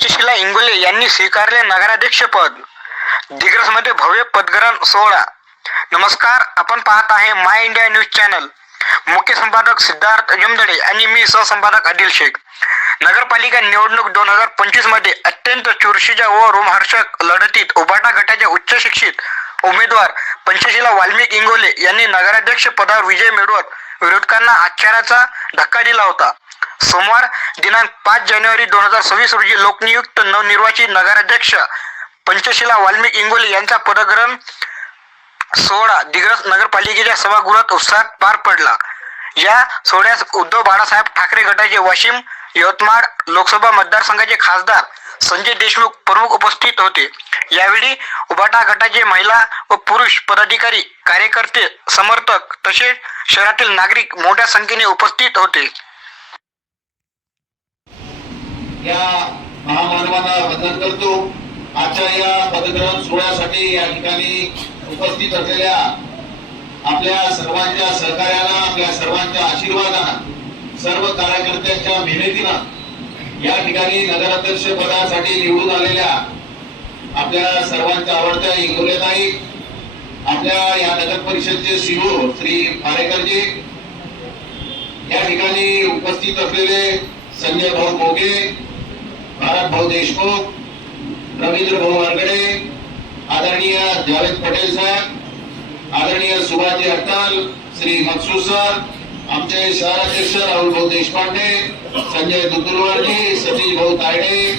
पंचशीला इंगोले यांनी स्वीकारले नगराध्यक्षपद. दिग्रसमध्ये भव्य पदग्रहण सोहळा. नमस्कार, आपण पाहत आहे माय इंडिया न्यूज चॅनल. मुख्य संपादक सिद्धार्थ जमदडे आणि मी सहसंपादक आदिल शेख. नगरपालिका निवडणूक 2025 मध्ये अत्यंत चुरशीच्या व रोमहर्षक लढतीत उबाटा गटाचे उच्च शिक्षित उमेदवार पंचशीला वाल्मिक इंगोले यांनी नगराध्यक्ष पदावर विजय मिळवत विरोधकांना आश्चर्याचा धक्का दिला होता. सोमवार दिनांक 5 जानेवारी 2026 रोजी लोकनियुक्त नवनिर्वाचित नगराध्यक्ष पंचशीला वाल्मिक इंगोले यांचा पदग्रहण सोहळा दिग्रस नगरपालिकेच्या सभागृहात उत्साहात पार पडला. या सोहळ्यास उद्धव बाळासाहेब ठाकरे गटाचे वाशिम यवतमाळ लोकसभा मतदारसंघाचे खासदार संजय देशमुख प्रमुख उपस्थित होते. यावेळी उबाटा गटाचे महिला व पुरुष पदाधिकारी, कार्यकर्ते, समर्थक तसेच शहरातील नागरिक मोठ्या संख्येने उपस्थित होते. या महामानवांना वंदन करतो. आजच्या या पदग्रहण सोहळ्यासाठी या ठिकाणी उपस्थित असलेल्या आपल्या सर्वांच्या सहकार्याला, आपल्या सर्वांच्या आशीर्वादानं, सर्व कार्यकर्त्यांच्या मेहनतीनं या ठिकाणी नगराध्यक्ष पदासाठी निवडून आलेल्या आपल्या सर्वांच्या आवडत्या इंगोलेताई, आपल्या या नगर परिषदचे सीओ श्री पारेकरजी, या ठिकाणी उपस्थित असलेले संजय भाऊ मोगे, भारत भाऊ देशमुख, रवींद्र भाऊ वारगडे, आदरणीय जावेद पटेल साहेब, आदरणीय सुभाजी अट्टाल, श्री मकसूद सर, आमचे शहराध्यक्ष राहुल भाऊ देशपांडे, संजय दुतुरवारजी, सतीश भाऊ तायडे,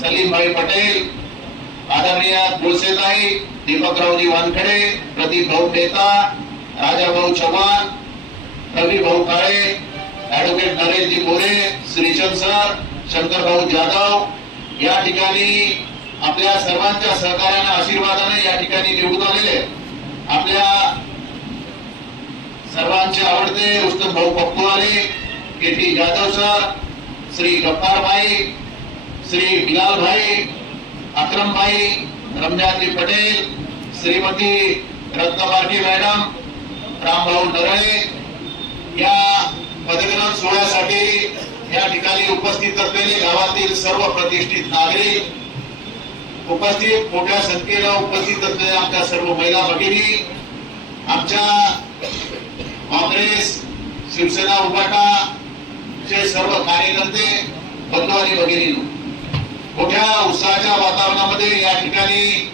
सलीम भाई पटेल, आदरणीय तुळसेताई, दीपकरावजी वानखडे, प्रदीप भाऊ मेहता, राजा भाऊ चव्हाण, रवी भाऊ काळे, ऍडव्होकेट नरेशजी मोरे, श्रीचंद सर, शंकर भाऊ जाधव, या ठिकाणी आपल्या सर्वांच्या सहकार्याने, आशीर्वादाने या ठिकाणी निवडून आलेले आपल्या सर्वांचे आवडते रुस्तम भाऊ पप्पूवाले, के.टी. जाधव सर, श्री गप्पार भाई, श्री बिलाल भाई, अक्रम भाई, रमजानजी पटेल, श्रीमती रत्नबारकी मॅडम, रामभाऊ नरळे, या पदग्रहण सोहळ्यासाठी या ठिकाणी उपस्थित असलेले गावातील सर्व प्रतिष्ठित नागरिक, उपस्थित मोठ्या संख्येनं उपस्थित असलेल्या आमच्या सर्व महिला भगिनी, आमच्या काँग्रेस, शिवसेना, उबाटा चे सर्व कार्यकर्ते, बंधू आणि भगिनींनो, मोठ्या उत्साहाच्या वातावरणामध्ये या ठिकाणी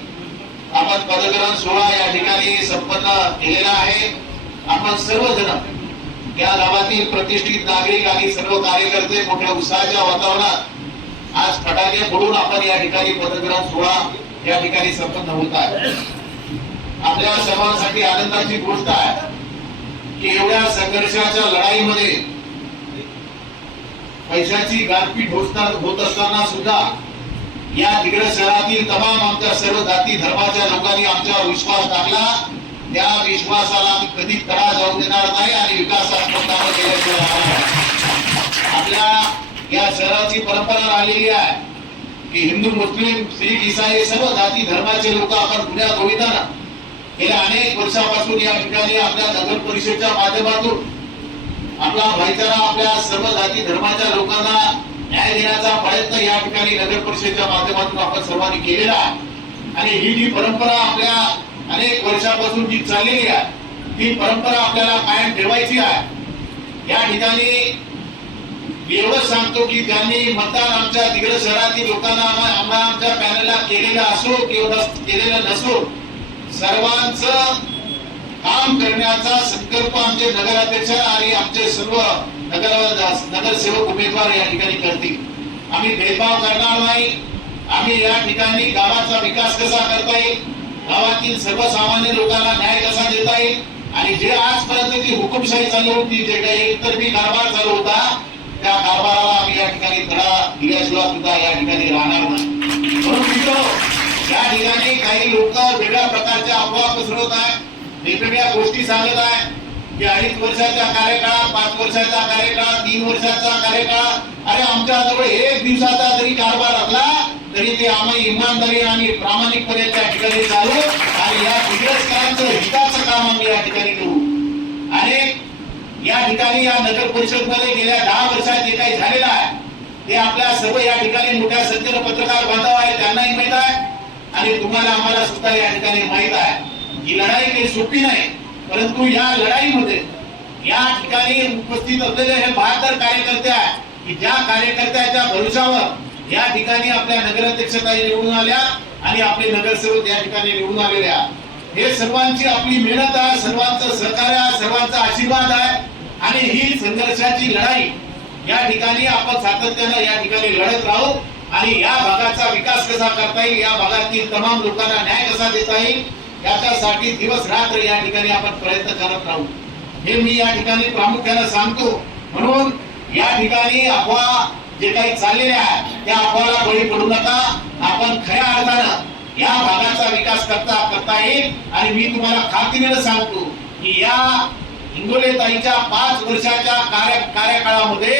आपण पदग्रहण सोहळा या ठिकाणी संपन्न केलेला आहे. आपण सर्वजण या गावातील प्रतिष्ठित नागरिक आणि सर्व कार्यकर्ते मोठ्या उत्साहाच्या वातावरणात आज फटाके फोडून आपण या ठिकाणी पदग्रहण सोहळा या ठिकाणी संपन्न होत आहे. आपल्या सर्वांसाठी आनंदाची गोष्ट आहे की एवढ्या संघर्षाच्या लढाईमध्ये पैशाची गारपीट होत असताना सुद्धा या दिग्रस शहरातील तमाम आमच्या सर्व जाती धर्माच्या लोकांनी आमच्यावर विश्वास टाकला. त्या विश्वासाला आम्ही कधी तडा जाऊ देणार नाही आणि विकासात्मक कामं केल्याशिवाय आपल्या या शहराची परंपरा राहिलेली आहे की हिंदू, मुस्लिम, शीख, ईसाई सर्व जाती धर्माचे लोक आपण पुण्या गोविंदानं गेल्या अनेक वर्षापासून या ठिकाणी आपल्या नगर परिषदेच्या माध्यमातून आपला भाईचारा, आपल्या सर्व जाती धर्माच्या लोकांना न्याय देण्याचा प्रयत्न या ठिकाणी नगर परिषदेच्या माध्यमातून आपण सर्वांनी केलेला आहे. आणि ही जी परंपरा आपल्या अनेक वर्षापासून जी चाललेली आहे ती परंपरा आपल्याला कायम ठेवायची आहे. या ठिकाणी एवढंच सांगतो की ज्यांनी मतदान आमच्या दिग्रस शहरातील लोकांना आमच्या पॅनलला केलेलं असो किंवा केलेलं नसो, सर्वांचं काम करण्याचा संकल्प आमचे नगराध्यक्ष आणि आमचे सर्व नगरसेवक उमेदवार या ठिकाणी करतील. आम्ही भेदभाव करणार नाही. आम्ही या ठिकाणी गावाचा विकास कसा करता येईल, गावातील सर्वसामान्य लोकांना न्याय कसा देता येईल आणि जे आजपर्यंत जी हुकुमशाही चालू होती, जे काही एकतर्फी कारभार चालू होता, त्या कारभाराला आम्ही या ठिकाणी धडा दिल्याशिवाय सुद्धा या ठिकाणी राहणार नाही. म्हणून मित्र, या ठिकाणी काही लोक वेगळ्या प्रकारच्या अफवा पसरवत आहेत, वेगवेगळ्या गोष्टी सांगत आहेत की 2.5 वर्षाचा कार्यकाळ, 5 वर्षाचा कार्यकाळ, 3 वर्षाचा कार्यकाळ. अरे आमच्याजवळ 1 दिवसाचा जरी कारभार असला तरी ते आम्ही इमानदारी आणि प्रामाणिकपणे त्या ठिकाणी चालू आणि या दिग्रसकरांचं हिताचं काम आम्ही या ठिकाणी करू. आणि या ठिकाणी या नगर परिषद मध्ये गेल्या 10 वर्षात जे काही झालेलं आहे ते आपल्या सर्व या ठिकाणी मोठ्या संख्येनं पत्रकार बांधव आहे, त्यांनाही माहित आहे आणि तुम्हाला आम्हाला सुद्धा या ठिकाणी माहित आहे ही लढाई काही सोपी नाही. परंतु या लढाईमध्ये या ठिकाणी उपस्थित असलेले हे 72 कार्यकर्ते आहेत की ज्या कार्यकर्त्याच्या भरोशावर या ठिकाणी आपल्या नगराध्यक्षताई निवडून आल्या आणि आपले नगरसेवक या ठिकाणी निवडून आलेले आहेत. हे सर्वांची आपली मेहनत आहे, सर्वांचं सहकार्य आहे, सर्वांचा आशीर्वाद आहे आणि ही संघर्षाची लढाई या ठिकाणी आपण सातत्यानं या ठिकाणी लढत राहू आणि या भागाचा विकास कसा करता येईल, या भागातील तमाम लोकांना न्याय कसा देता येईल याच्यासाठी दिवस रात्र या ठिकाणी आपण प्रयत्न करत राहू हे मी या ठिकाणी प्रामुख्याने सांगतो. म्हणून या ठिकाणी अफवा जे काही चाललेले आहे त्या अफवाला बळी पडू नका. आपण खऱ्या अर्थानं या भागाचा विकास करता येईल आणि मी तुम्हाला खात्रीने सांगतो की या इंगोले ताईच्या 5 वर्षाच्या कार्यकाळामध्ये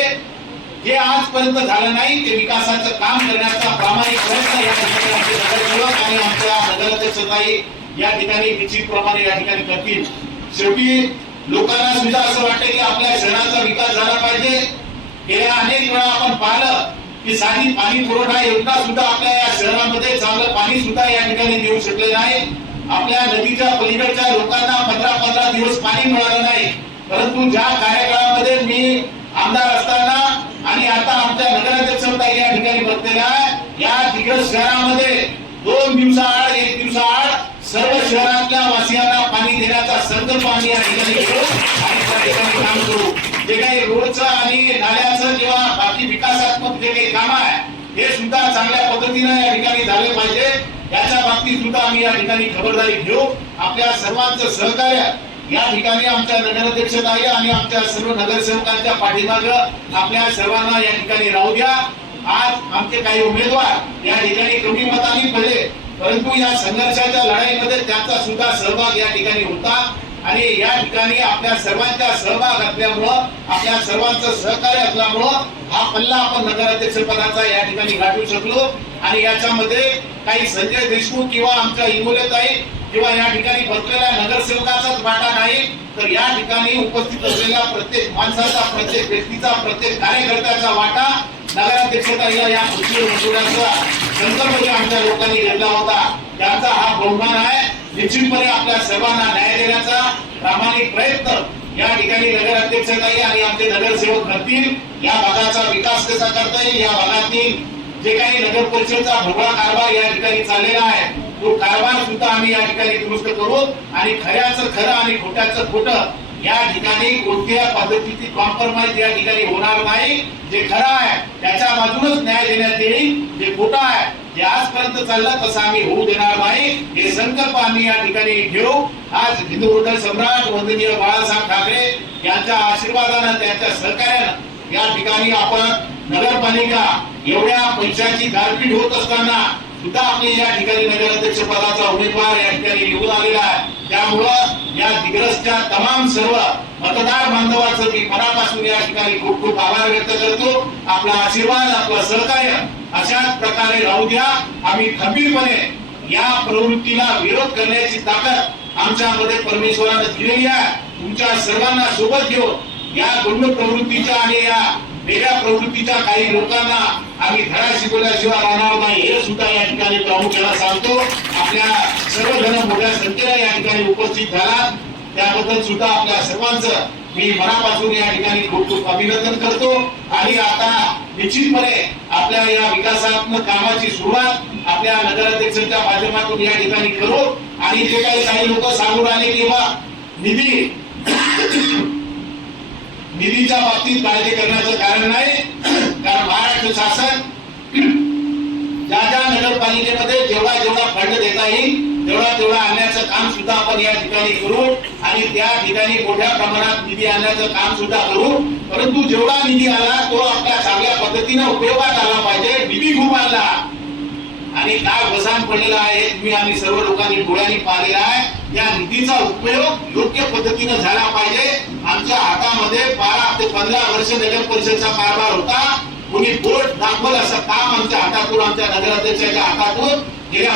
जे आजपर्यंत झालं नाही ते विकासाचं काम करण्याचा प्रामाणिक प्रयत्न या ठिकाणी आमचे नगरसेवक आणि आमच्या नगराध्यक्षताई या ठिकाणी निश्चितप्रमाणे या ठिकाणी करतील. शेवटी लोकांना सुद्धा असं वाटतं की आपल्या शहराचा विकास झाला पाहिजे. गेल्या अनेक वेळा आपण पाहिलं की साधी पाणी पुरवठा योजना सुद्धा आपल्या या शहरामध्ये चांगलं पाणी सुद्धा या ठिकाणी देऊ शकले नाही. आपल्या नदीच्या पलीकडच्या लोकांना 15 दिवस पाणी मिळालं नाही. परंतु ज्या कार्यकाळामध्ये मी आमदार असताना आणि आता आमच्या नगराध्यक्षताई या ठिकाणी बसलेल्या आहे या दिग्रस शहरामध्ये 2 दिवसाआड 1 दिवसाआड सर्व शहरातल्या वासियांना पाणी देण्याचा संकल्प आम्ही या ठिकाणी घेऊ आणि त्या ठिकाणी काम करू. जे काही रोडचं आणि नाल्याचं किंवा बाकी विकासात्मक जे काही काम आहे हे सुद्धा चांगल्या पद्धतीने या ठिकाणी झाले पाहिजे याच्या बाबतीत सुद्धा आम्ही या ठिकाणी खबरदारी घेऊ. आपल्या सर्वांचं सहकार्य या ठिकाणी आमच्या नगराध्यक्षताई आणि आमच्या सर्व नगरसेवकांच्या पाठीमागं आपल्या सर्वांना या ठिकाणी राहू द्या. आज आमचे काही उमेदवार या ठिकाणी कमी मतांनी पडले परंतु या संघर्षाच्या लढाईमध्ये त्यांचा सुद्धा सहभाग या ठिकाणी होता आणि या ठिकाणी आपल्या सर्वांचा सहभाग असल्यामुळं आपल्या सर्वांचं सहकार्य असल्यामुळं हा पल्ला आपण नगराध्यक्ष पदाचा या ठिकाणी गाठू शकलो आणि याच्यामध्ये काही संजय देशमुख किंवा आमच्या इंगोलेताई किंवा या ठिकाणी बसलेल्या नगरसेवकाचाच वाटा नाही तर या ठिकाणी उपस्थित असलेल्या प्रत्येक माणसाचा, प्रत्येक व्यक्तीचा, प्रत्येक कार्यकर्त्याचा वाटा नगराध्यक्षताईला या खुर्चीवर बसवण्याचा संकल्प जे आमच्या लोकांनी घेतला होता त्यांचा हा बहुमान आहे. निश्चितपणे आपल्या सर्वांना न्याय देण्याचा प्रामाणिक प्रयत्न या ठिकाणी नगराध्यक्षताई आणि आमचे नगरसेवक करतील. या भागाचा विकास कसा करता येईल, या भागातील जे काही नगर परिषदचा भोगळा कारभार या ठिकाणी चाललेला आहे तो कारभार सुद्धा आम्ही या ठिकाणी दुरुस्त करू आणि खऱ्याचं खरं आणि खोट्याचं खोटं या ठिकाणी कोणत्या पद्धतीची कॉम्प्रोमाइज या ठिकाणी होणार नाही. जे खरं आहे त्याच्या बाजूनच न्याय देण्यात येईल, जे खोटं आहे जे आजपर्यंत चाललं तसं आम्ही होऊ देणार नाही. हे संकल्प आम्ही या ठिकाणी घेऊ. आज हिंदू हृदय सम्राट वंदनीय बाळासाहेब ठाकरे यांच्या आशीर्वादानं त्यांच्या सहकार्यानं या ठिकाणी आपण नगरपालिका एवढ्या पैशाची गारपीट होत असताना सुद्धा आपली या ठिकाणी नगराध्यक्ष पदाचा उमेदवार या ठिकाणी निवडून आलेला आहे. त्यामुळं या दिग्रसच्या तमाम सर्व मतदार बांधवांचं मी मनापासून या ठिकाणी खूप खूप आभार व्यक्त करतो. आपला आशीर्वाद, आपलं सहकार्य अशाच प्रकारे राहू द्या. आम्ही खंबीरपणे या प्रवृत्तीला विरोध करण्याची ताकद आमच्यामध्ये परमेश्वराने दिलेली आहे. तुमच्या सर्वांना सोबत घेऊन या गुंड प्रवृत्तीच्या आणि या वेगळ्या प्रवृत्तीच्या काही लोकांना आम्ही धडा शिकवल्याशिवाय राहणार नाही हे सुद्धा या ठिकाणी प्रामुख्याने सांगतो. आपल्या सर्वजण मोठ्या संख्येने या ठिकाणी उपस्थित झाला त्याबद्दल सुद्धा आपल्या सर्वांचं मी मनापासून या ठिकाणी खूप खूप अभिनंदन करतो आणि आता निश्चितपणे आपल्या या विकासात्मक कामाची सुरुवात आपल्या नगराध्यक्षांच्या माध्यमातून या ठिकाणी करू आणि जे काही लोक सांगून आले की बा निधीच्या बाबतीत काळजी करण्याचं कारण नाही. कारण महाराष्ट्र शासन ज्या नगरपालिकेमध्ये जेवढा फंड देता येईल तेवढा आणण्याचं काम सुद्धा आपण या ठिकाणी करू आणि त्या ठिकाणी मोठ्या प्रमाणात निधी आणण्याचं काम सुद्धा करू. परंतु जेवढा निधी आला तो आपल्या चांगल्या पद्धतीने उपयोगात आला पाहिजे. निधी खूप आला आणि काय वसान पडलेला आहे तुम्ही आम्ही सर्व लोकांनी डोळ्यांनी पाहिलेला आहे. या निधीचा उपयोग योग्य पद्धतीने झाला पाहिजे. आमच्या हातामध्ये 12 ते 15 वर्ष नगर परिषदचा कारभार होता. कोणी बोट दाखवल असं काम आमच्या हातातून, आमच्या नगराध्यक्षाच्या हातातून गेल्या